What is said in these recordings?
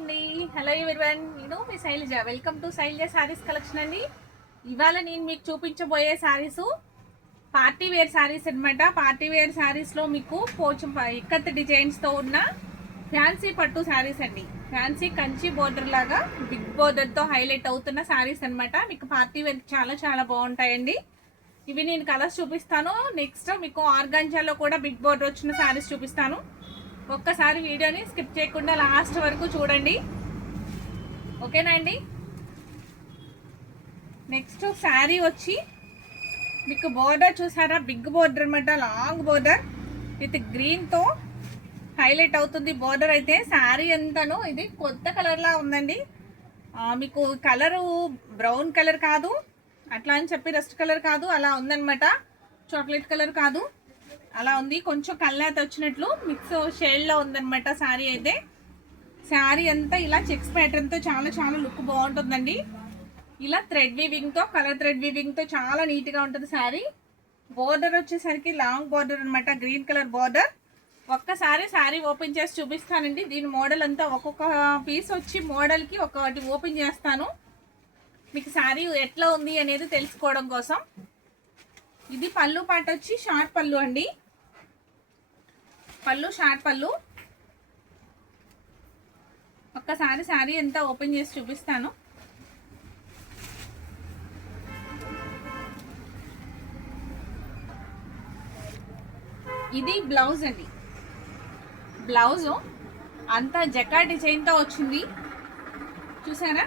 అండి hello everyone, నేను మీ Shailaja. Welcome to Shailaja sarees collection అండి. ఇవాళ నేను మీకు చూపించబోయే శారీస్ పార్టీ వేర్ శారీస్ అనమాట. పార్టీ వేర్ శారీస్లో మీకు కొంచెం ఇక్కత్ డిజైన్స్తో ఉన్న ఫ్యాన్సీ పట్టు శారీస్ అండి. ఫ్యాన్సీ కంచి బోర్డర్ లాగా బిగ్ బోర్డర్తో హైలైట్ అవుతున్న శారీస్ అనమాట. మీకు పార్టీ వేర్ చాలా చాలా బాగుంటాయండి. ఇవి నేను కలర్స్ చూపిస్తాను. నెక్స్ట్ మీకు ఆర్గాంజాలో కూడా బిగ్ బోర్డర్ వచ్చిన శారీస్ చూపిస్తాను. ఒక్కసారి వీడియోని స్కిప్ చేయకుండా లాస్ట్ వరకు చూడండి, ఓకేనా అండి. నెక్స్ట్ శారీ వచ్చి మీకు బోర్డర్ చూసారా, బిగ్ బోర్డర్ అనమాట. లాంగ్ బోర్డర్ విత్ గ్రీన్తో హైలైట్ అవుతుంది బోర్డర్. అయితే శారీ అంతాను ఇది కొత్త కలర్లా ఉందండి. మీకు కలరు బ్రౌన్ కలర్ కాదు, అట్లా అని చెప్పి రస్ట్ కలర్ కాదు, అలా ఉందన్నమాట. చాక్లెట్ కలర్ కాదు, అలా ఉంది. కొంచెం కల్లాత వచ్చినట్లు మిక్స్ షేడ్లో ఉందన్నమాట శారీ అయితే. శారీ అంతా ఇలా చెక్స్ ప్యాటర్న్తో చాలా చాలా లుక్ బాగుంటుందండి. ఇలా థ్రెడ్ వీవింగ్తో, కలర్ థ్రెడ్ వీవింగ్తో చాలా నీట్గా ఉంటుంది శారీ. బోర్డర్ వచ్చేసరికి లాంగ్ బోర్డర్ అనమాట, గ్రీన్ కలర్ బోర్డర్. ఒక్కసారి శారీ ఓపెన్ చేసి చూపిస్తానండి. దీని మోడల్ అంతా ఒక్కొక్క పీస్ వచ్చి మోడల్కి ఒకటి ఓపెన్ చేస్తాను, మీకు శారీ ఎట్లా ఉంది అనేది తెలుసుకోవడం కోసం. ఇది పళ్ళు పాట వచ్చి షార్ట్ పళ్ళు అండి, పళ్ళు షార్ట్ పళ్ళు. ఒక్కసారి శారీ అంతా ఓపెన్ చేసి చూపిస్తాను. ఇది బ్లౌజ్ అండి. బ్లౌజ్ అంతా జకా డిజైన్తో వచ్చింది, చూసారా.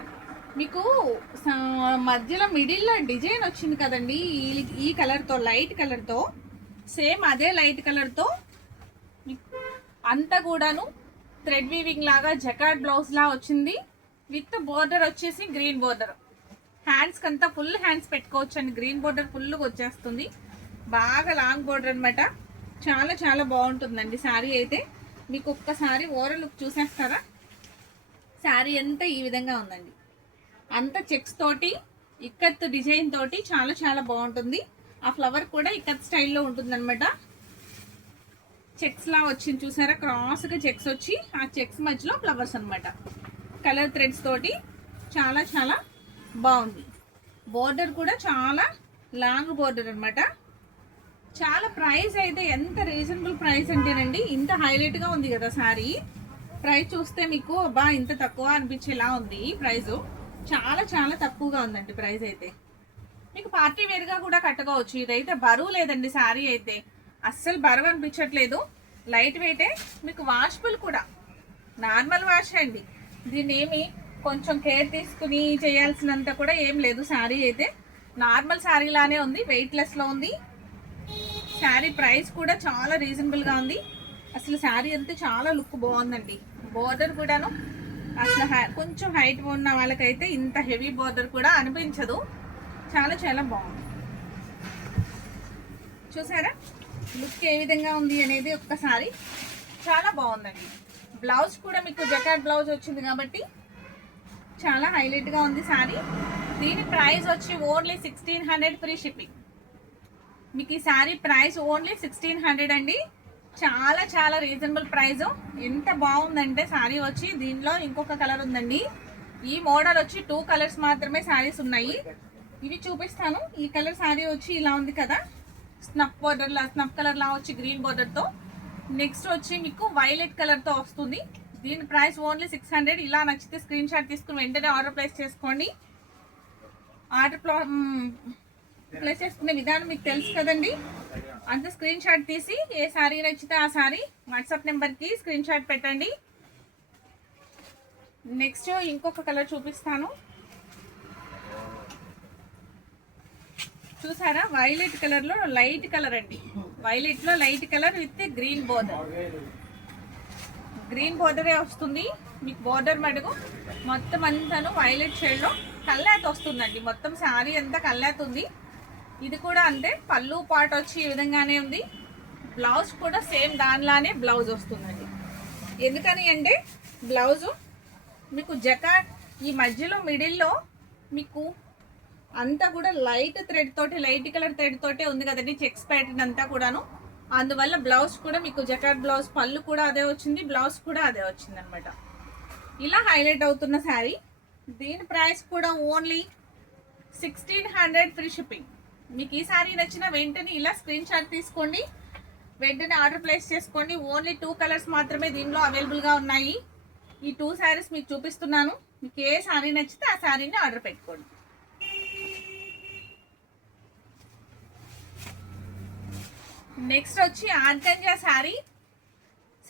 మీకు మధ్యలో మిడిల్లో డిజైన్ వచ్చింది కదండి, ఈ కలర్తో, లైట్ కలర్తో. సేమ్ అదే లైట్ కలర్తో అంతా కూడాను థ్రెడ్ వీవింగ్ లాగా జకార్డ్ బ్లౌజ్ లా వచ్చింది. విత్ బోర్డర్ వచ్చేసి గ్రీన్ బోర్డర్. హ్యాండ్స్కి అంతా ఫుల్ హ్యాండ్స్ పెట్టుకోవచ్చు అండి. గ్రీన్ బోర్డర్ ఫుల్గా వచ్చేస్తుంది, బాగా లాంగ్ బోర్డర్ అనమాట. చాలా చాలా బాగుంటుందండి శారీ అయితే. మీకు ఒక్కసారి ఓవరాల్ లుక్ చూసేస్తారా. శారీ అంతా ఈ విధంగా ఉందండి, అంతా చెక్స్ తోటి ఇక్కత్ డిజైన్ తోటి చాలా చాలా బాగుంటుంది. ఆ ఫ్లవర్ కూడా ఇక్కత్ స్టైల్లో ఉంటుంది అనమాట. చెక్స్ లా వచ్చింది చూసారా, క్రాస్గా చెక్స్ వచ్చి ఆ చెక్స్ మధ్యలో ఫ్లవర్స్ అనమాట, కలర్ థ్రెడ్స్ తోటి చాలా చాలా బాగుంది. బోర్డర్ కూడా చాలా లాంగ్ బోర్డర్ అనమాట. చాలా ప్రైస్ అయితే ఎంత రీజనబుల్ ప్రైస్ అంటేనండి, ఇంత హైలైట్గా ఉంది కదా శారీ. ప్రైస్ చూస్తే మీకు అబ్బా ఇంత తక్కువ అనిపించేలా ఉంది. ప్రైస్ చాలా చాలా తక్కువగా ఉందండి ప్రైస్ అయితే. మీకు పార్టీ వేర్గా కూడా కట్టుకోవచ్చు. ఇదైతే బరువు లేదండి శారీ అయితే, అస్సలు బరువు అనిపించట్లేదు. లైట్ వెయిటే, మీకు వాషబుల్ కూడా, నార్మల్ వాష్ అండి. దీన్ని ఏమి కొంచెం కేర్ తీసుకుని చేయాల్సినంత కూడా ఏం లేదు. శారీ అయితే నార్మల్ శారీ లానే ఉంది, వెయిట్లెస్లో ఉంది శారీ. ప్రైస్ కూడా చాలా రీజనబుల్గా ఉంది. అసలు శారీ అంతా చాలా లుక్ బాగుందండి. బోర్డర్ కూడాను అసలు కొంచెం హైట్ ఉన్న వాళ్ళకైతే ఇంత హెవీ బోర్డర్ కూడా అనిపించదు, చాలా చాలా బాగుంది. చూసారా లుక్ ఏ విధంగా ఉంది అనేది ఒక్కసారి, చాలా బాగుందండి. బ్లౌజ్ కూడా మీకు జకార్డ్ బ్లౌజ్ వచ్చింది కాబట్టి చాలా హైలైట్గా ఉంది శారీ. దీని ప్రైస్ వచ్చి ఓన్లీ 1600 ఫ్రీ షిప్పింగ్. మీకు ఈ శారీ ప్రైస్ ఓన్లీ 1600 అండి. చాలా చాలా రీజనబుల్ ప్రైస్. ఎంత బాగుందంటే శారీ వచ్చి, దీనిలో ఇంకొక కలర్ ఉందండి. ఈ మోడల్ వచ్చి 2 కలర్స్ మాత్రమే శారీస్ ఉన్నాయి, ఇవి చూపిస్తాను. ఈ కలర్ శారీ వచ్చి ఇలా ఉంది కదా, స్నఫ్ బోర్డర్ లా, స్నఫ్ కలర్ లా వచ్చి గ్రీన్ బోర్డర్ తో. నెక్స్ట్ వచ్చి మీకు వైలెట్ కలర్ తో వస్తుంది. దీని ప్రైస్ ఓన్లీ 600. ఇలా నచ్చితే స్క్రీన్ షాట్ తీసుకుని వెంటనే ఆర్డర్ ప్లేస్ చేసుకోండి. ఆర్డర్ ప్లేస్ చేసుకునే విధానం మీకు తెలుసు కదండి. అంత స్క్రీన్ షాట్ తీసి ఏ శారీ నచ్చితే ఆ శారీ వాట్సాప్ నెంబర్కి స్క్రీన్ షాట్ పెట్టండి. నెక్స్ట్ ఇంకొక కలర్ చూపిస్తాను, చూసారా. వైలెట్ కలర్లో లైట్ కలర్ అండి, వైలెట్లో light colour with green border. Green బోర్డరే వస్తుంది మీకు. బోర్డర్ మడుగు మొత్తం అంతాను వైలెట్ షేడ్లో కల్లాత్ వస్తుందండి. మొత్తం శారీ అంతా కల్లాత్ ఉంది. ఇది కూడా అంతే, పళ్ళు పాట వచ్చి ఈ విధంగానే ఉంది. బ్లౌజ్ కూడా సేమ్ దానిలానే బ్లౌజ్ వస్తుందండి. ఎందుకని అంటే బ్లౌజు మీకు జకార్డ్ ఈ మధ్యలో మిడిల్లో మీకు అంతా కూడా లైట్ థ్రెడ్ తోటి, లైట్ కలర్ థ్రెడ్ తోటే ఉంది కదండి చెక్స్ ప్యాటర్న్ అంతా కూడాను. అందువల్ల బ్లౌజ్ కూడా మీకు జకార్డ్ బ్లౌజ్, పళ్ళు కూడా అదే వచ్చింది, బ్లౌజ్ కూడా అదే వచ్చింది అనమాట. ఇలా హైలైట్ అవుతున్న శారీ. దీని ప్రైస్ కూడా ఓన్లీ 1600 ఫ్రీ షిప్పింగ్. మీకు ఈ శారీ నచ్చిన వెంటనే ఇలా స్క్రీన్ షాట్ తీసుకోండి, వెంటనే ఆర్డర్ ప్లేస్ చేసుకోండి. ఓన్లీ 2 కలర్స్ మాత్రమే దీనిలో అవైలబుల్గా ఉన్నాయి. ఈ 2 శారీస్ మీకు చూపిస్తున్నాను. మీకు ఏ శారీ నచ్చితే ఆ శారీని ఆర్డర్ పెట్టుకోండి. నెక్స్ట్ వచ్చి ఆర్గంజా శారీ.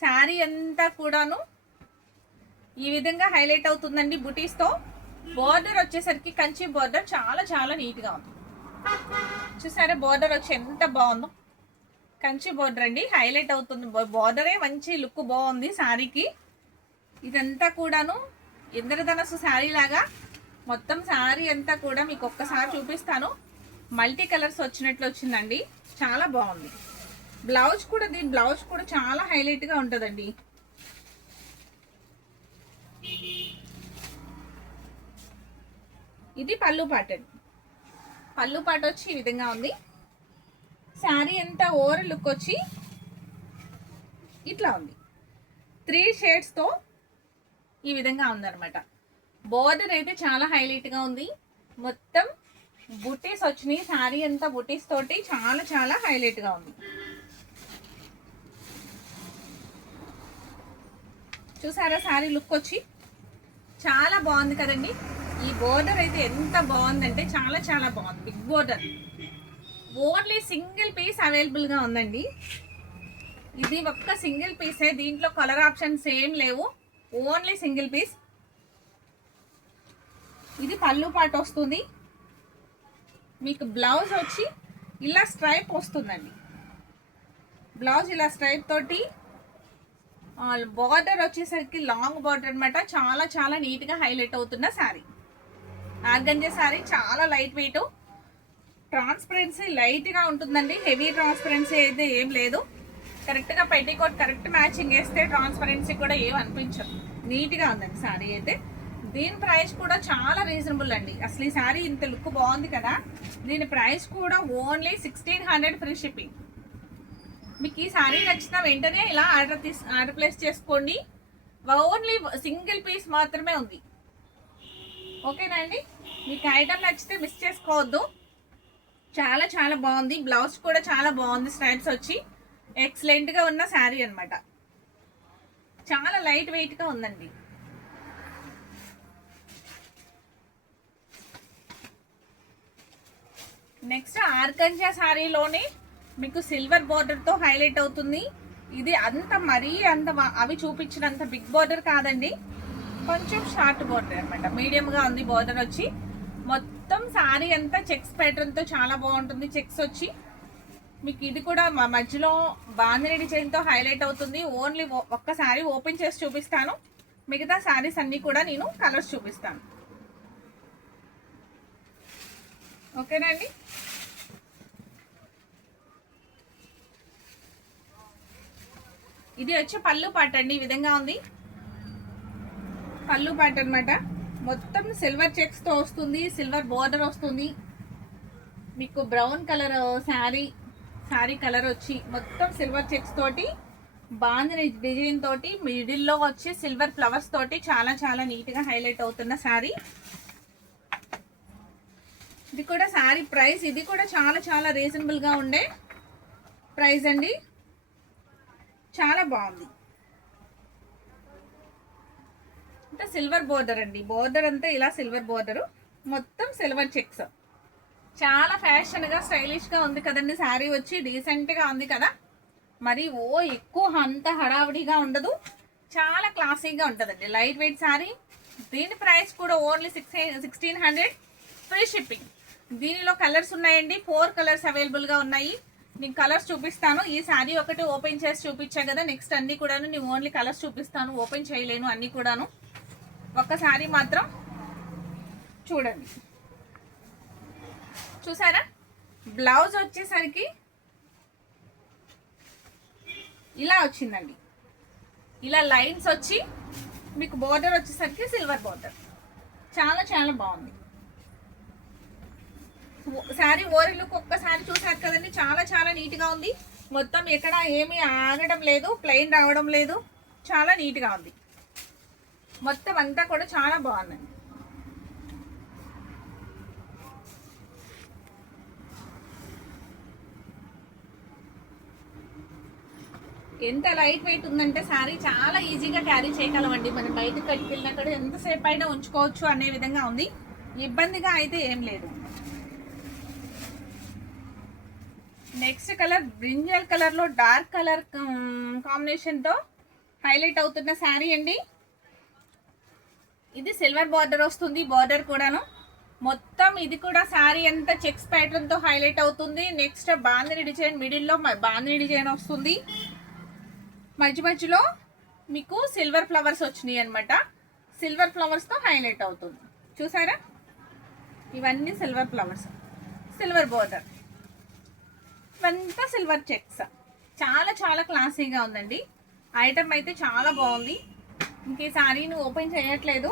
శారీ అంతా కూడాను ఈ విధంగా హైలైట్ అవుతుందండి బుటీస్తో. బోర్డర్ వచ్చేసరికి కంచి బోర్డర్ చాలా చాలా నీట్గా ఉంది. చూసారా బోర్డర్ వచ్చి ఎంత బాగుందో, కంచి బోర్డర్ అండి, హైలైట్ అవుతుంది. బోర్డరే మంచి లుక్ బాగుంది శారీకి. ఇదంతా కూడాను ఇంద్రధనస్సు శారీ లాగా మొత్తం శారీ అంతా కూడా మీకు ఒక్కసారి చూపిస్తాను. మల్టీ కలర్స్ వచ్చినట్లు వచ్చిందండి, చాలా బాగుంది. బ్లౌజ్ కూడా, దీని బ్లౌజ్ కూడా చాలా హైలైట్గా ఉంటుందండి. ఇది పళ్ళు పాట అండి. పళ్ళు పాట వచ్చి ఈ విధంగా ఉంది. శారీ అంతా ఓవర్ లుక్ వచ్చి ఇట్లా ఉంది. 3 షేడ్స్తో ఈ విధంగా ఉందన్నమాట. బోర్డర్ అయితే చాలా హైలైట్గా ఉంది. మొత్తం బుటీస్ వచ్చినాయి. శారీ అంతా బుటీస్ తోటి చాలా చాలా హైలైట్గా ఉంది. చూసారా శారీ లుక్ వచ్చి చాలా బాగుంది కదండి. ఈ బోర్డర్ అయితే ఎంత బాగుందంటే చాలా చాలా బాగుంది. Big border, only single piece అవైలబుల్గా ఉందండి. ఇది ఒక్క సింగిల్ పీసే, దీంట్లో కలర్ ఆప్షన్స్ ఏం లేవు, ఓన్లీ సింగిల్ పీస్. ఇది పళ్ళు పాట వస్తుంది. మీకు బ్లౌజ్ వచ్చి ఇలా స్ట్రైప్ వస్తుందండి. బ్లౌజ్ ఇలా స్ట్రైప్ తోటి, బార్డర్ వచ్చేసరికి లాంగ్ బార్డర్ అనమాట. చాలా చాలా నీట్గా హైలైట్ అవుతున్న శారీ. ఆర్గంజా శారీ చాలా లైట్ వెయిట్, ట్రాన్స్పరెన్సీ లైట్గా ఉంటుందండి. హెవీ ట్రాన్స్పరెన్సీ అయితే ఏం లేదు. కరెక్ట్గా పెట్టికోట్ కరెక్ట్ మ్యాచింగ్ వేస్తే ట్రాన్స్పరెన్సీ కూడా ఏం అనిపించదు. నీట్గా ఉందండి శారీ అయితే. దీని ప్రైస్ కూడా చాలా రీజనబుల్ అండి. అసలు ఈ శారీ ఇంత లుక్ బాగుంది కదా. దీని ప్రైస్ కూడా ఓన్లీ 1600 ఫ్రీ షిప్పింగ్. మీకు ఈ శారీ నచ్చిన వెంటనే ఇలా ఆర్డర్ ప్లేస్ చేసుకోండి. ఓన్లీ సింగిల్ పీస్ మాత్రమే ఉంది. ఓకేనా అండి. మీకు ఐటమ్ నచ్చితే మిస్ చేసుకోవద్దు. చాలా చాలా బాగుంది. బ్లౌజ్ కూడా చాలా బాగుంది. స్ట్రైప్స్ వచ్చి ఎక్సలెంట్గా ఉన్న శారీ అనమాట. చాలా లైట్ వెయిట్గా ఉందండి. నెక్స్ట్ ఆర్గంజా శారీలోనే మీకు సిల్వర్ బార్డర్తో హైలైట్ అవుతుంది. ఇది అంత మరీ అంత అవి చూపించినంత బిగ్ బార్డర్ కాదండి, కొంచెం షార్ట్ బార్డర్ అనమాట. మీడియంగా ఉంది బార్డర్ వచ్చి. మొత్తం శారీ అంతా చెక్స్ ప్యాటర్న్తో చాలా బాగుంటుంది. చెక్స్ వచ్చి మీకు ఇది కూడా మధ్యలో బాందిని డిజైన్తో హైలైట్ అవుతుంది. ఓన్లీ ఒక్క శారీ ఓపెన్ చేసి చూపిస్తాను, మిగతా శారీస్ అన్నీ కూడా నేను కలర్స్ చూపిస్తాను. ఓకేనా అండి. ఇది వచ్చి పళ్ళు పాట అండి. ఈ విధంగా ఉంది పళ్ళు పాట అనమాట. మొత్తం సిల్వర్ చెక్స్తో వస్తుంది, సిల్వర్ బోర్డర్ వస్తుంది. మీకు బ్రౌన్ కలర్ శారీ కలర్ వచ్చి మొత్తం సిల్వర్ చెక్స్ తోటి బాందిని డిజైన్ తోటి మిడిల్లో వచ్చి సిల్వర్ ఫ్లవర్స్ తోటి చాలా చాలా నీట్గా హైలైట్ అవుతున్న శారీ. ఇది కూడా శారీ ప్రైస్, ఇది కూడా చాలా చాలా రీజనబుల్గా ఉండే ప్రైస్ అండి. చాలా బాగుంది. అంటే సిల్వర్ బోర్డర్ అండి. బోర్డర్ అంతా ఇలా సిల్వర్ బోర్డరు, మొత్తం సిల్వర్ చెక్స్. చాలా ఫ్యాషన్గా స్టైలిష్గా ఉంది కదండి. శారీ వచ్చి డీసెంట్గా ఉంది కదా. మరి ఎక్కువ అంత హడావిడిగా ఉండదు, చాలా క్లాసీగా ఉంటుందండి. Light weight sari. దీని ప్రైస్ కూడా ఓన్లీ 1600 ఫ్రీ షిప్పింగ్. దీనిలో కలర్స్ ఉన్నాయండి. 4 కలర్స్ అవైలబుల్గా ఉన్నాయి. నేను కలర్స్ చూపిస్తాను. ఈ శారీ ఒకటి ఓపెన్ చేసి చూపించా కదా, నెక్స్ట్ అన్నీ కూడాను నేను ఓన్లీ కలర్స్ చూపిస్తాను. ఓపెన్ చేయలేను అన్నీ కూడాను. ఒక్క శారీ మాత్రం చూడండి. చూసారా బ్లౌజ్ వచ్చేసరికి ఇలా వచ్చిందండి. ఇలా లైన్స్ వచ్చి మీకు బోర్డర్ వచ్చేసరికి సిల్వర్ బోర్డర్. చాలా చాలా బాగుంది శారీ. ఓవర్ లుక్ ఒక్కసారి చూసారు కదండి, చాలా చాలా నీట్గా ఉంది. మొత్తం ఎక్కడ ఏమీ ఆగడం లేదు, ప్లెయిన్ రావడం లేదు, చాలా నీట్గా ఉంది. మొత్తం అంతా కూడా చాలా బాగున్నాయి. ఎంత లైట్ వెయిట్ ఉందంటే శారీ చాలా ఈజీగా క్యారీ చేయగలమండి. మనం బయటకు కట్టుకెళ్ళినా కూడా ఎంతసేపు అయినా ఉంచుకోవచ్చు అనే విధంగా ఉంది. ఇబ్బందిగా అయితే ఏం లేదు. నెక్స్ట్ కలర్ బ్రింజల్ కలర్లో డార్క్ కలర్ కాంబినేషన్తో హైలైట్ అవుతున్న శారీ అండి. ఇది సిల్వర్ బార్డర్ వస్తుంది. బార్డర్ కూడాను మొత్తం ఇది కూడా శారీ అంతా చెక్స్ ప్యాటర్న్తో హైలైట్ అవుతుంది. నెక్స్ట్ బాందిని డిజైన్, మిడిల్లో బాందిని డిజైన్ వస్తుంది. మధ్య మధ్యలో మీకు సిల్వర్ ఫ్లవర్స్ వచ్చినాయి అనమాట. సిల్వర్ ఫ్లవర్స్తో హైలైట్ అవుతుంది. చూసారా, ఇవన్నీ సిల్వర్ ఫ్లవర్స్, సిల్వర్ బోర్డర్, ఇవంతా సిల్వర్ చెక్స్. చాలా చాలా క్లాసీగా ఉందండి. ఐటమ్ అయితే చాలా బాగుంది. ఇంక ఈ శారీని ఓపెన్ చేయట్లేదు,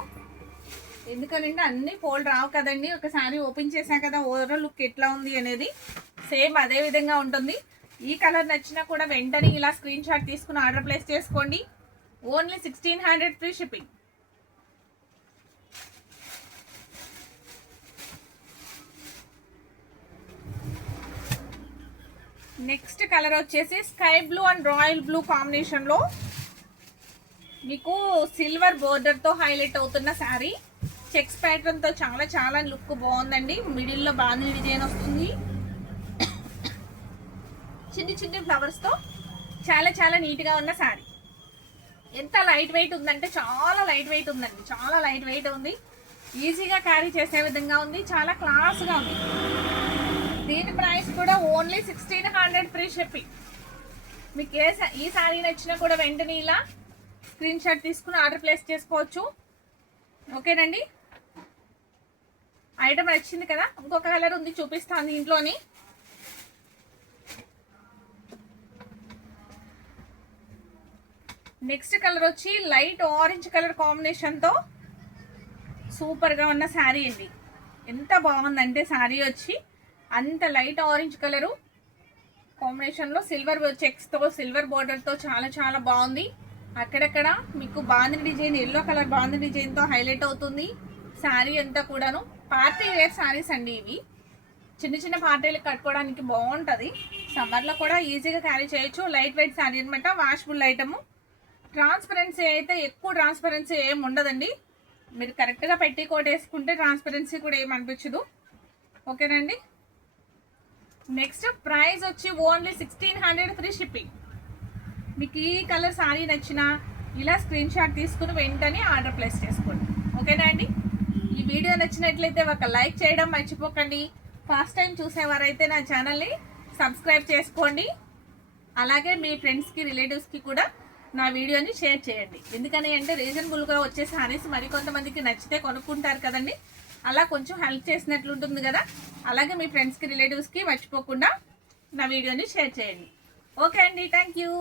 ఎందుకనంటే అన్నీ ఫోల్డ్ రావు కదండి. ఒక శారీ ఓపెన్ చేసా కదా ఓవరాల్ లుక్ ఎట్లా ఉంది అనేది సేమ్ అదే విధంగా ఉంటుంది. ఈ కలర్ నచ్చినా కూడా వెంటనే ఇలా స్క్రీన్ షాట్ తీసుకుని ఆర్డర్ ప్లేస్ చేసుకోండి. Only 1600 free shipping. Next colour వచ్చేసి sky blue and royal blue కాంబినేషన్లో మీకు సిల్వర్ బోర్డర్తో హైలైట్ అవుతున్న శారీ. చెక్స్ ప్యాటర్న్తో చాలా చాలా లుక్ బాగుందండి. మిడిల్లో బాందిని డిజైన్ వస్తుంది. చిన్ని చిన్ని ఫ్లవర్స్తో చాలా చాలా నీట్గా ఉన్న శారీ. ఎంత లైట్ వెయిట్ ఉందంటే చాలా లైట్ వెయిట్ ఉందండి. చాలా లైట్ వెయిట్ ఉంది. ఈజీగా క్యారీ చేసే విధంగా ఉంది. చాలా క్లాస్గా ఉంది. దీని ప్రైస్ కూడా ఓన్లీ 1600 ఫ్రీ షిప్పింగ్. మీకు ఈ శారీ నచ్చినా కూడా వెంటనే ఇలా స్క్రీన్ షాట్ తీసుకుని ఆర్డర్ ప్లేస్ చేసుకోవచ్చు. ఓకేనండి, ఐటమ్ నచ్చింది కదా. ఇంకొక కలర్ ఉంది, చూపిస్తాను దీంట్లోని. నెక్స్ట్ కలర్ వచ్చి లైట్ ఆరెంజ్ కలర్ కాంబినేషన్తో సూపర్గా ఉన్న శారీ అండి. ఎంత బాగుందంటే శారీ వచ్చి అంత లైట్ ఆరెంజ్ కలరు కాంబినేషన్లో సిల్వర్ చెక్స్తో సిల్వర్ బార్డర్తో చాలా చాలా బాగుంది. అక్కడక్కడ మీకు bandhani design, yellow colour bandhani డిజైన్తో హైలైట్ అవుతుంది. శారీ అంతా కూడాను పార్టీ వేర్ శారీస్ అండి. ఇవి చిన్న చిన్న పార్టీలకు కట్టుకోవడానికి బాగుంటుంది. సమ్మర్లో కూడా ఈజీగా క్యారీ చేయొచ్చు. లైట్ వెయిట్ శారీ అనమాట. Washable item. ట్రాన్స్పరెన్సీ అయితే ఎక్కువ ట్రాన్స్పరెన్సీ ఏమి ఉండదండి. మీరు కరెక్ట్గా పెట్టి కోట్ వేసుకుంటే ట్రాన్స్పరెన్సీ కూడా ఏమి అనిపించదు. ఓకేనండి, నెక్స్ట్ ప్రైస్ వచ్చి ఓన్లీ 1600 ఫ్రీ షిప్పింగ్. మీకు ఈ కలర్ శారీ నచ్చినా ఇలా స్క్రీన్ షాట్ తీసుకుని వెంటనే ఆర్డర్ ప్లేస్ చేసుకోండి. ఓకేనా అండి, ఈ వీడియో నచ్చినట్లయితే ఒక లైక్ చేయడం మర్చిపోకండి. ఫస్ట్ టైం చూసేవారైతే నా ఛానల్ని సబ్స్క్రైబ్ చేసుకోండి. అలాగే మీ ఫ్రెండ్స్కి, రిలేటివ్స్కి కూడా నా వీడియోని షేర్ చేయండి. ఎందుకని అంటే రీజనబుల్గా వచ్చే శారీస్ మరికొంతమందికి నచ్చితే కొనుక్కుంటారు కదండి. అలా కొంచెం హెల్ప్ చేసినట్లు ఉంటుంది కదా. అలాగే మీ ఫ్రెండ్స్కి, రిలేటివ్స్కి మర్చిపోకుండా నా వీడియోని షేర్ చేయండి. ఓకే అండి, థ్యాంక్ యూ.